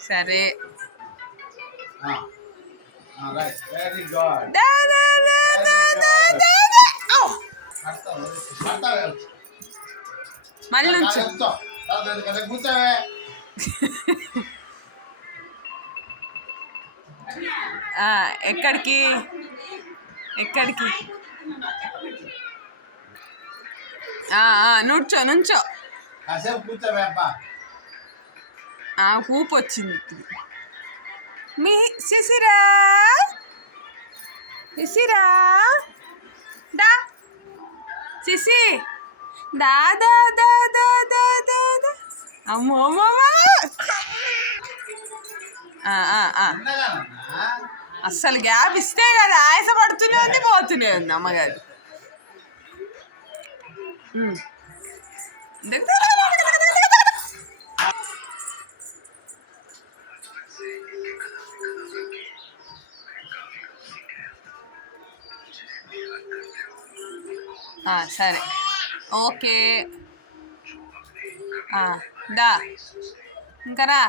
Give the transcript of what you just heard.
సరే మళ్ళీ నుంచి ఎక్కడికి ఎక్కడికి నుంచో నుంచో ఊపు వచ్చింది మీ శిశిరా శిశిరా దా శిశి దా దా దా దా దా దా దా అమ్మో అస్సలు గ్యాప్ ఇస్తే కదా ఆయాస పడుతూనే ఉంది పోతూనే ఉంది అమ్మగారు సరే ఓకే దా ఇంకా రా